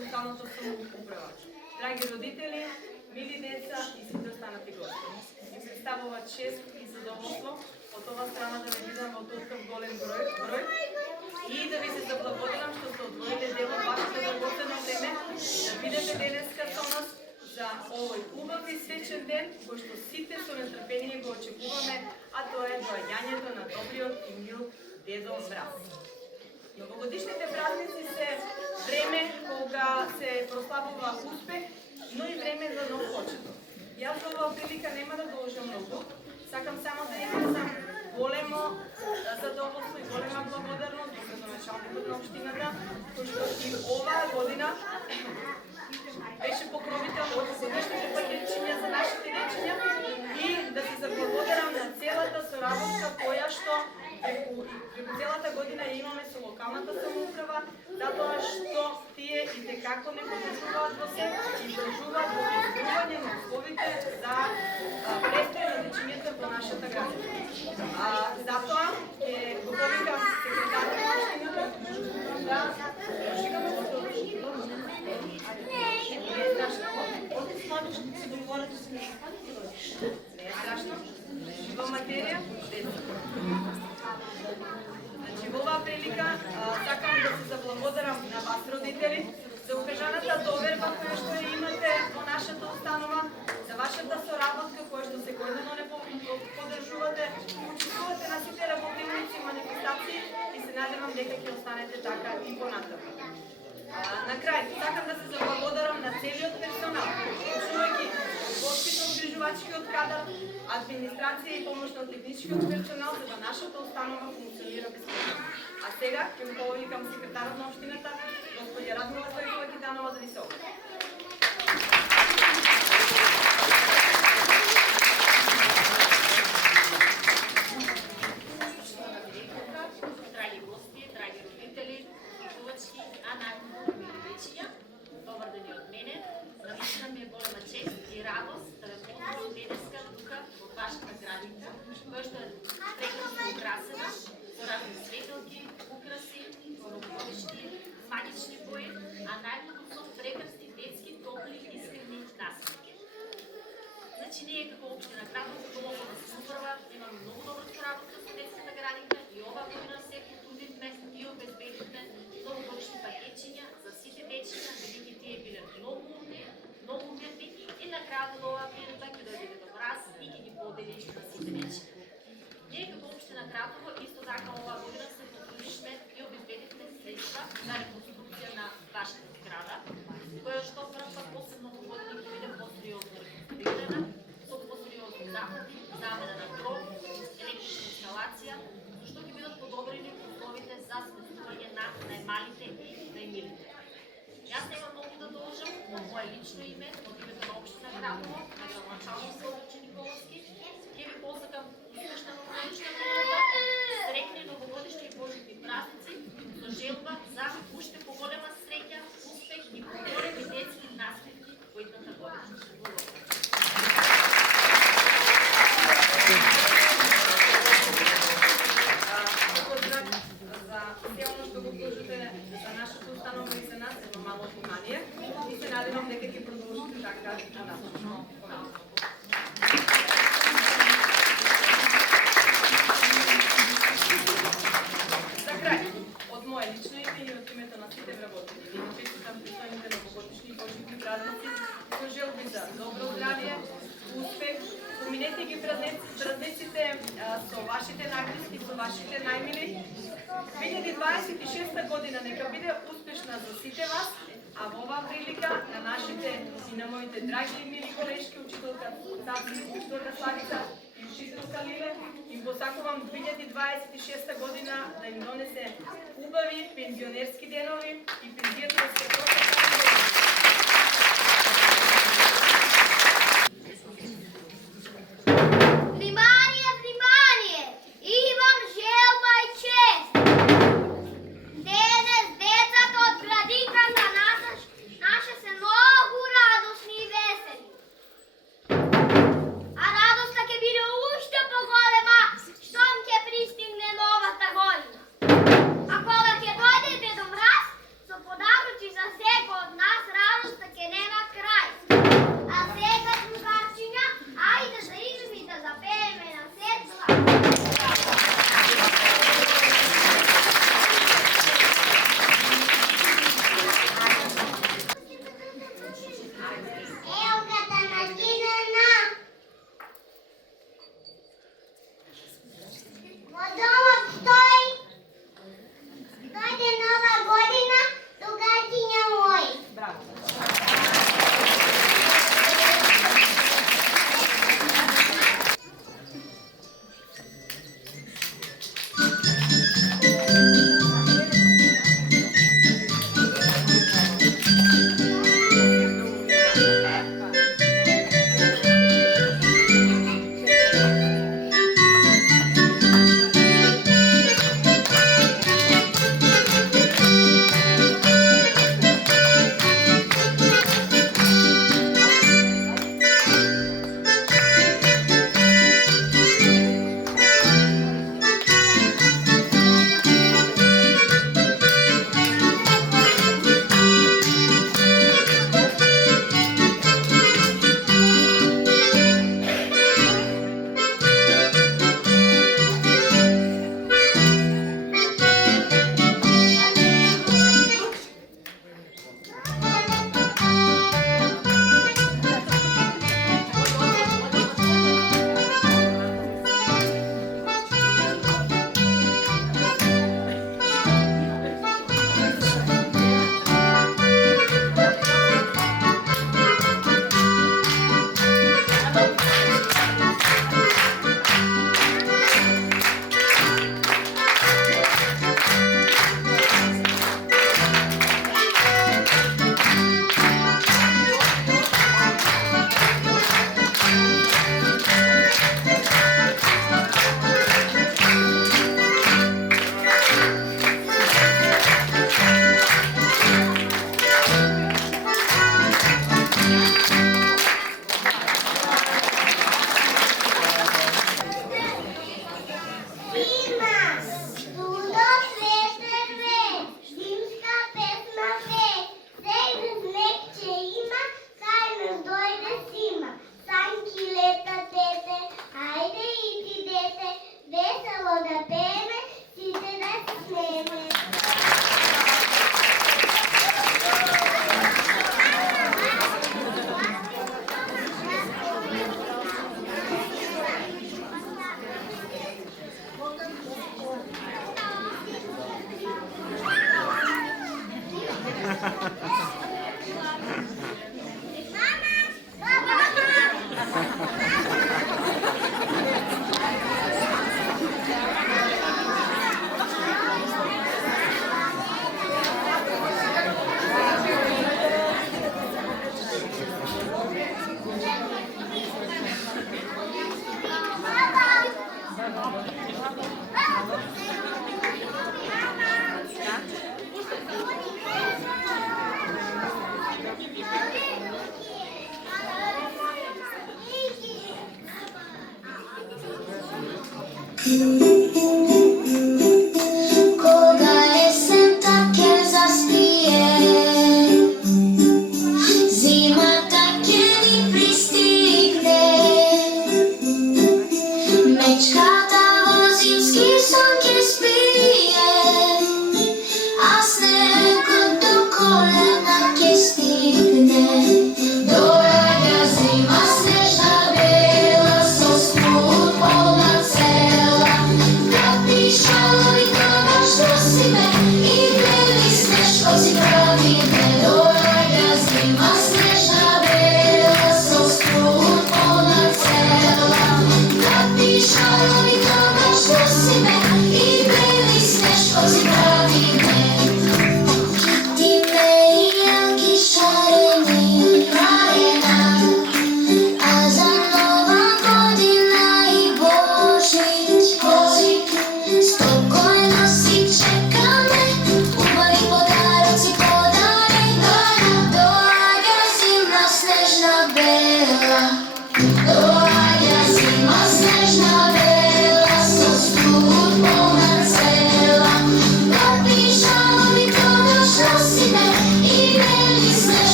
локалната самоуправа. Драги родители, мили деца и сите останати гости. Ми представува чест и задоволство од ова страна да ви видам во толков голем број и да ви се заблагодарам што сте одвоиле дел од вашето драгоценно време да бидете денеска со нас за овој убав и свечен ден кој што сите со нетрпение го очекуваме, а тоа е доаѓањето на добриот и мил дедо Мраз. Новогодишните празници се време кога се прославува успех, но и време за нов почеток. Јас во оваа прилика нема да должам многу, сакам само да изразам големо задоволство и голема благодарност до градоначалникот на општината, кој што и оваа година беше покровител на годишните пакетчиња за нашите дечиња и да се заблагодарам на целата соработка која што преку целата година ја имаме со локалната самоуправа, затоа што тие и текако не подржуваат во се и држуваат во изгубување на условите за престој на дечињата во нашата градина. Затоа ќе го повикам секретарот на општината да шикаме во тоа. Не е страшно. Жива материја. Значи, во оваа прилика сакам да се заблагодарам на вас, родители, за укажаната доверба која што ја имате во нашата установа, за вашата соработка која што секојдневно не поддржувате, учествувате на сите работилници и манифестации и се надевам дека ќе останете така и понатаму. На крај, сакам да се заблагодарам на целиот персонал, почнувајќи воспитно-обгрижувачкиот кадар, администрација и помошно-техничкиот персонал, за да нашата установа функционира безпредно. А сега ќе го повикам секретарот на општината, господја Радмила Стојкова-Китанова, да ви се обрати. Драги гости, драги родители, чувачки, добар ден од мене. Наистина ми е голема чест и радост да ве поздравам денеска тука во вашата градинка, која што е прекрасно украсена со разни светелки, украси, новогодишни, магични бои, а најмногу со прекрасни детски, топли, искрени насмевки. Значи, ние како општина Кратово, како локална самоуправа, имаме многу добра соработка со детската градинка и оваа година се потрудивме и обезбедивме новогодишни пакетчиња за сите дечиња, бидејќи тие биле многу умни, многу умирни и на крајот од оваа прилика ќе дојде Дедо Мраз и ќе ги подели на сите дечиња. Ние како општина Кратово исто така оваа година се потрудивме и обезбедивме средства за реконструкција на вашата зграда, која што прв пат после многу години ќе биде посериозно реконструирана, со посериозни заходи, замена на кров, електрична инсталација, што ќе бидат подобрени условите за сместување на најмалите и најмилите. Јас немам многу да должам од моје лично име, од името на општина Кратово, на градоначалник Слободан Николовски, ќе ви посакам успешна новогодишна година, среќни новогодишни и божитни празници, со желба за уште поголема среќа, успех и поголеми детски насмевки во идната година. За нашата установа и за нас има мало внимание и се надевам дека ќе продолжите така натаму. За крај, од мое лично име и од името на сите вработени, ви честитам пристојните новогодишни и божитни празници со желби за добро здравје, успех, поминете ги празниците со вашите најблиски, со вашите најмили. 2026 година нека биде успешна за сите вас, а во оваа прилика на нашите и на моите драги и мили колешки, учителка Цаци, учителка Славица и учителка Лиле, им посакувам 2026 година да им донесе убави пензионерски денови и пензијата да се Ако ќе дојде Дедо Мраз со подароци за секој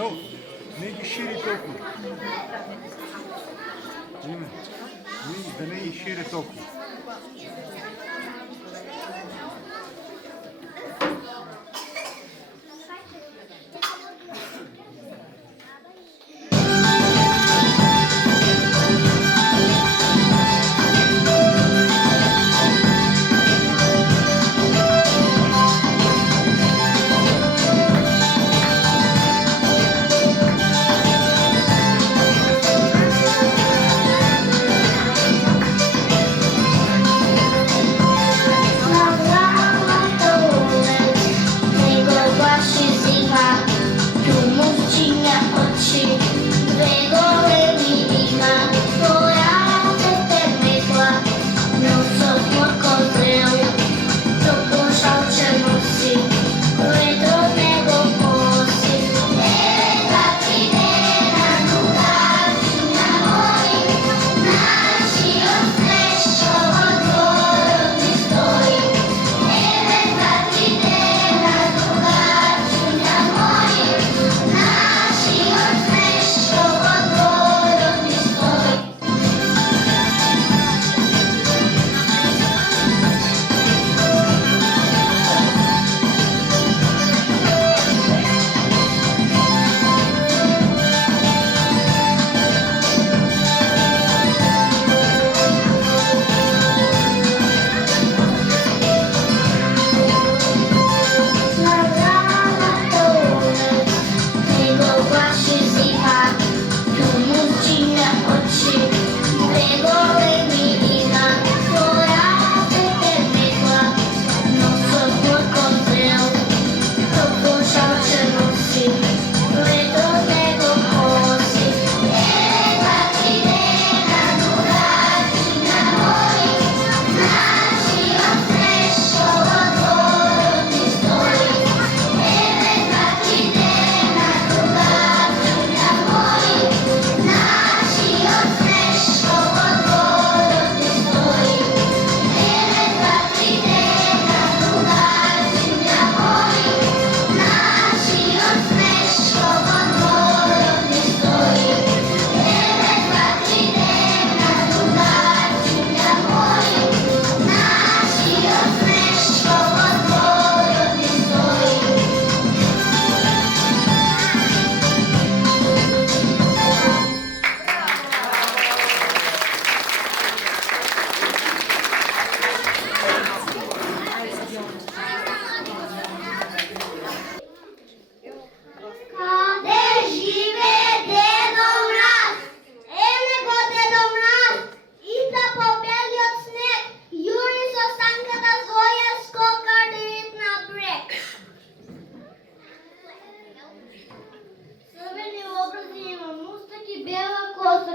Но, не ги шири толкова. Да не ги шири толкова.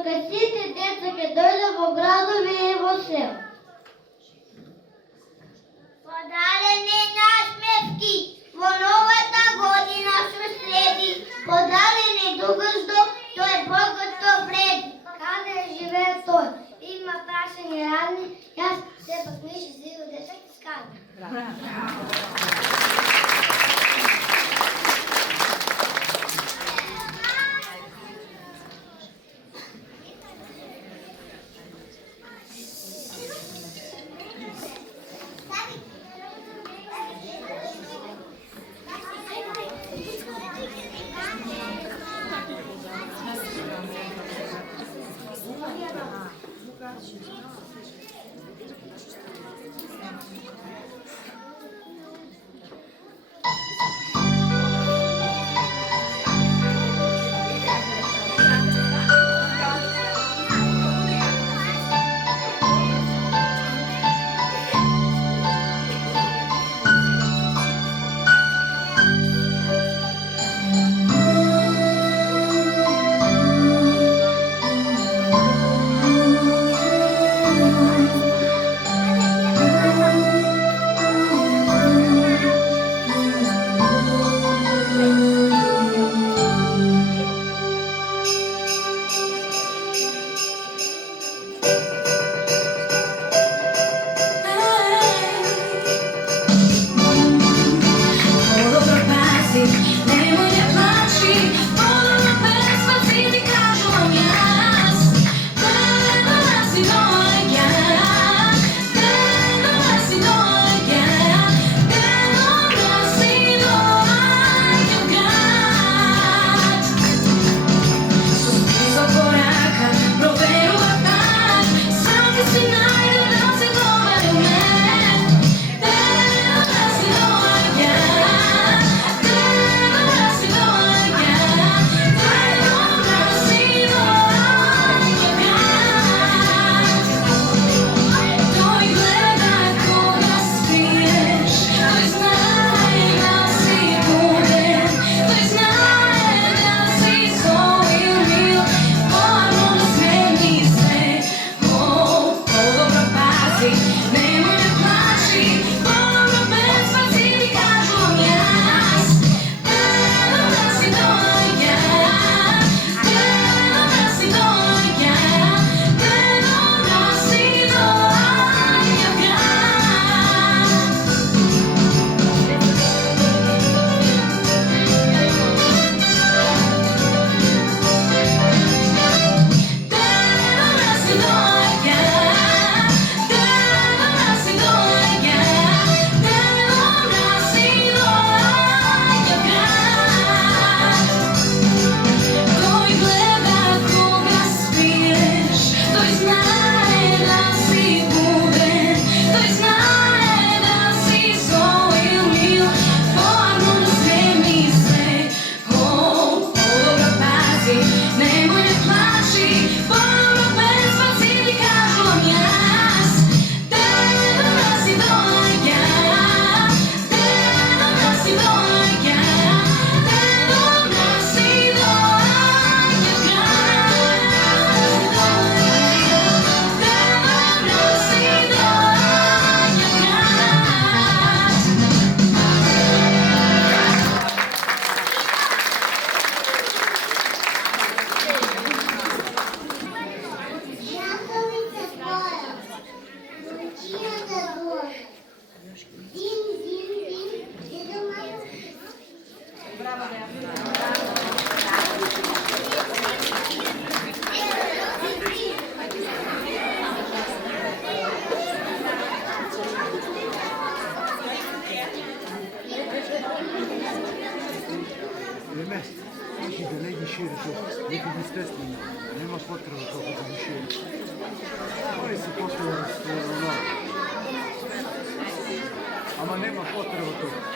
кај сите деца ќе дојде во градови и во села. Подалени насмевки во новата година се следи, подалени дугождо, тој богато вреди. Каде живее тој? Има прашање радни, јас сепак мише зиво дечак скарам. естествено, нема потреба толку да ги шири. Они се потреба да ама нема потреба толку.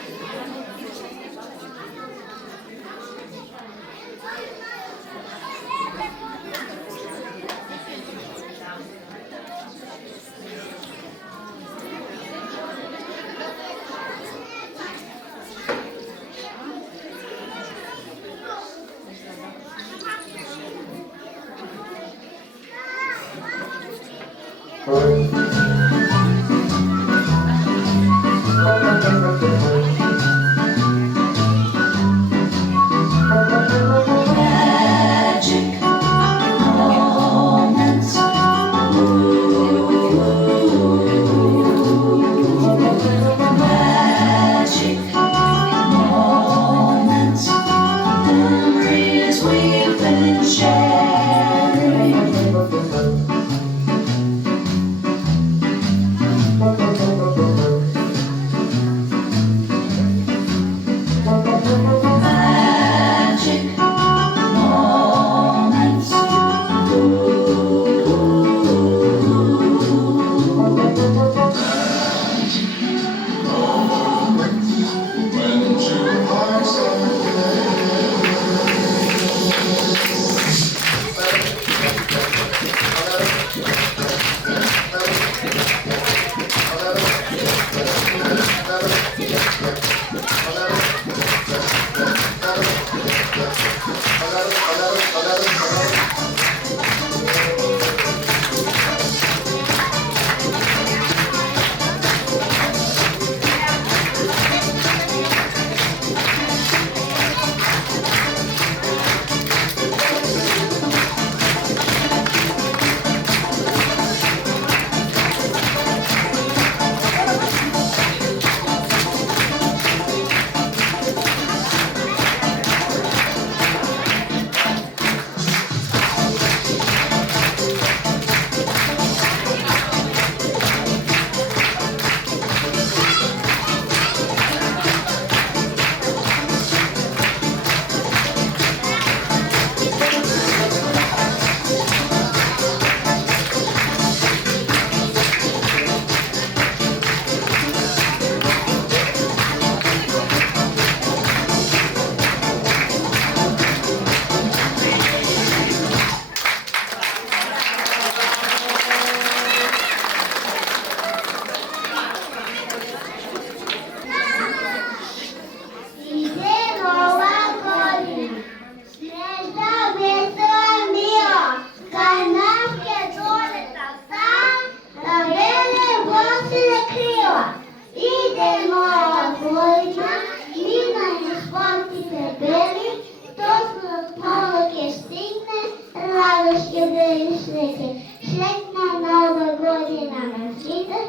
Sretna nova godina na svite,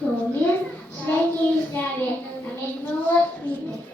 u mir, sreće i zdravlje, a mednula svite.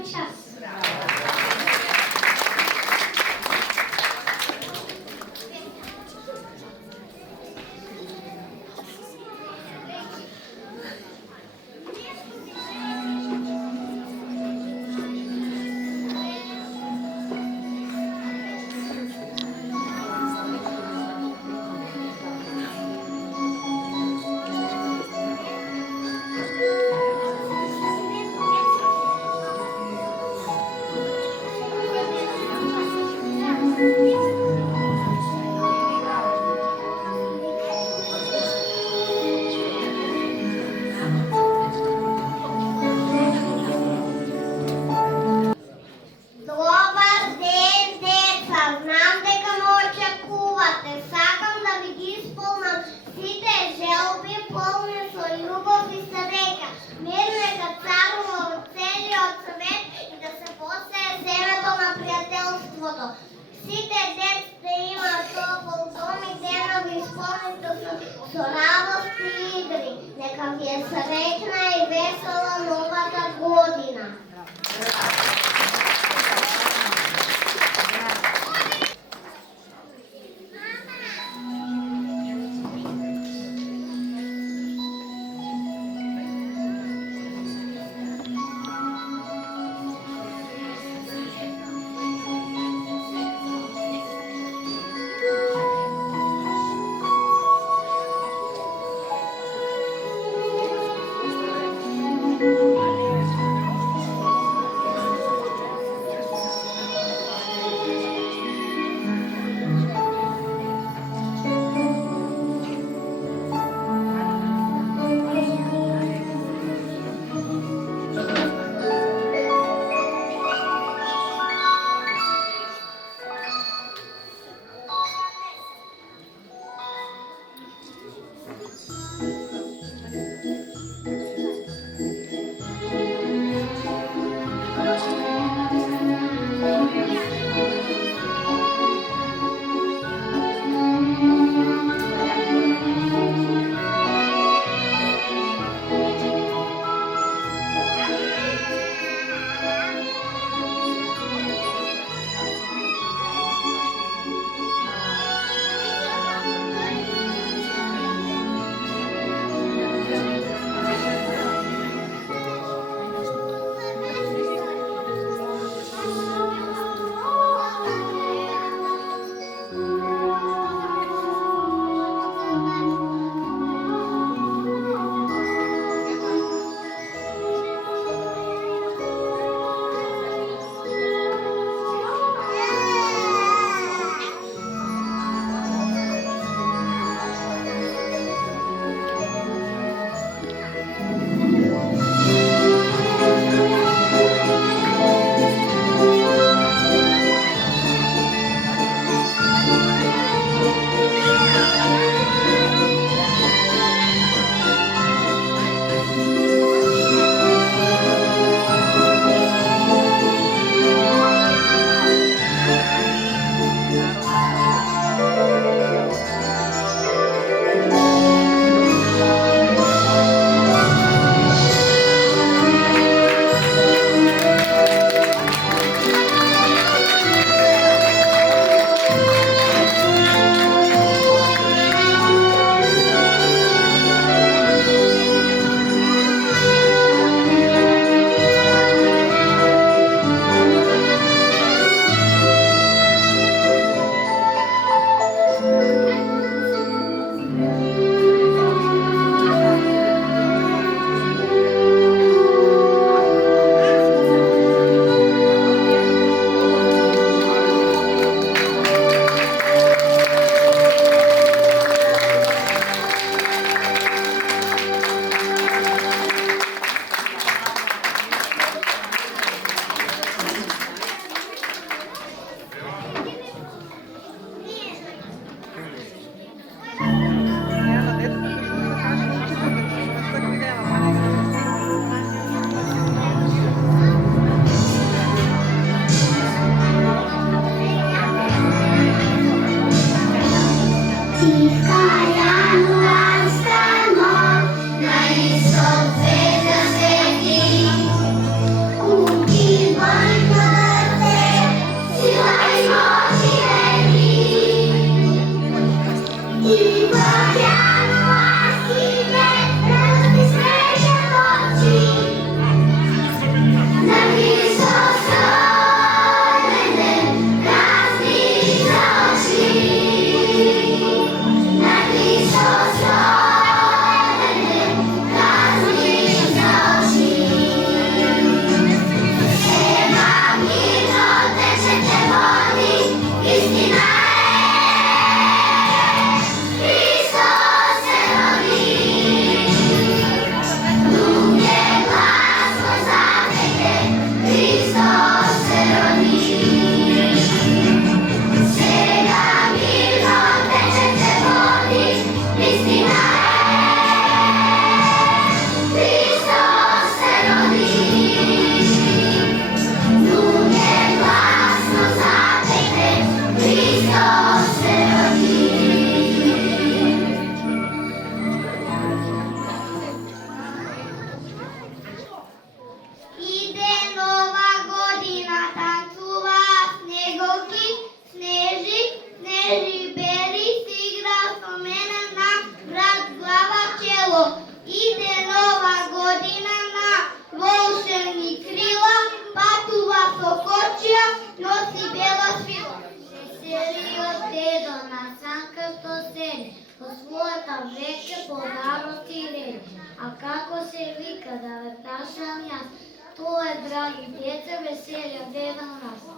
овој час. Добар ден, деца! Знам дека ме очекувате. Сакам да ви ги исполнам сите желби, полни со љубов и среќа. Мир нека царува во целиот свет и да се посее семето на пријателството. Сите децата имаат топол дом и денови исполнети со радост и игри. Нека ви е среќна и весела новата година. нашел јас. Тоа е, драги деца, веселја деда у нас.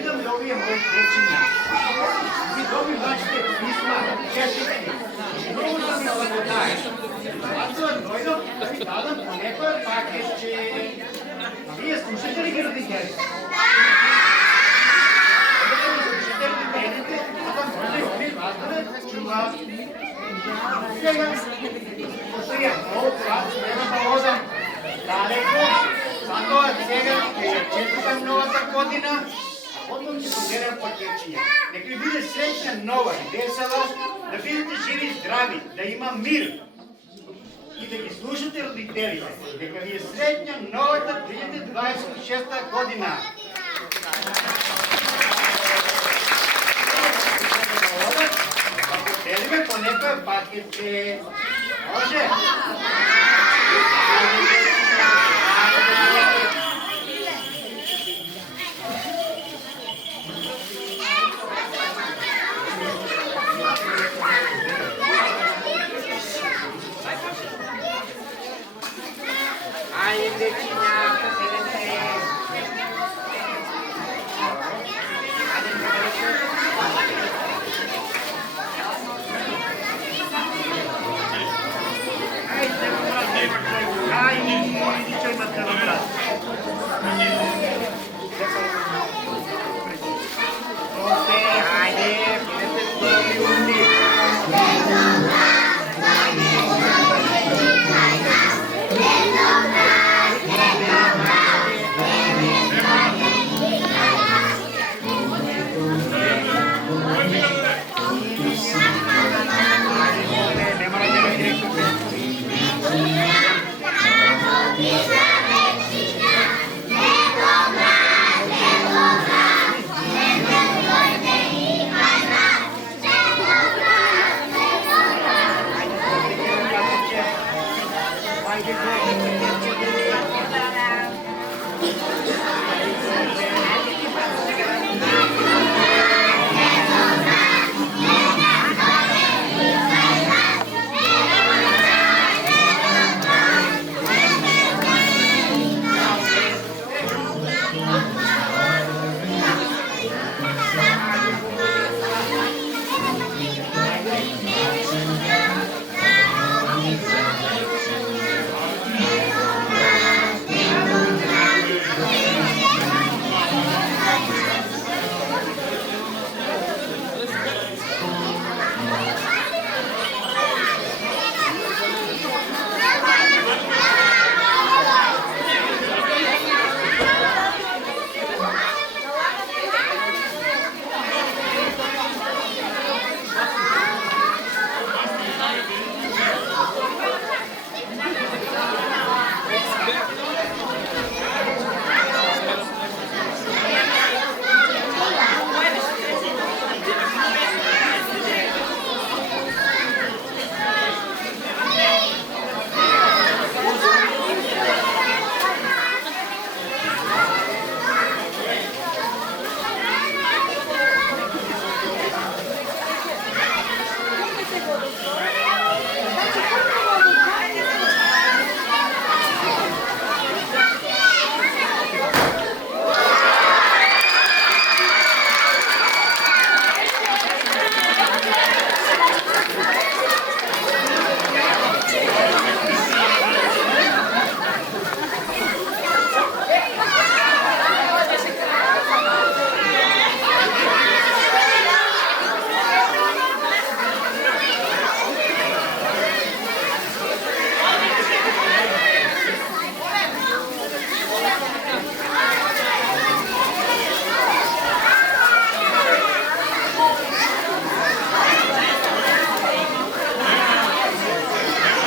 Idam da ovijem ovih rečenja. Vi dobim vašite pisma, čestitke. Mnogo sam mi pomodaje. Zato vam dojdem da vi dadam po nekoj pakešće. A vi je slušate li roditelji? Slušate li pedite, a da možda i ovi vazbane čuva. Сега, pošto je ovo plat, treba da odam daleko, zato сега je četvrtam novата godina, a potom će podelям paketčija. Neka vi bude srećna nova i vesela, da budete živi i zdravi, da ima mir. I da ги слушате родителите. Нека ви е среćна новата 2026 година. Поделиме по некој пакетче. Може?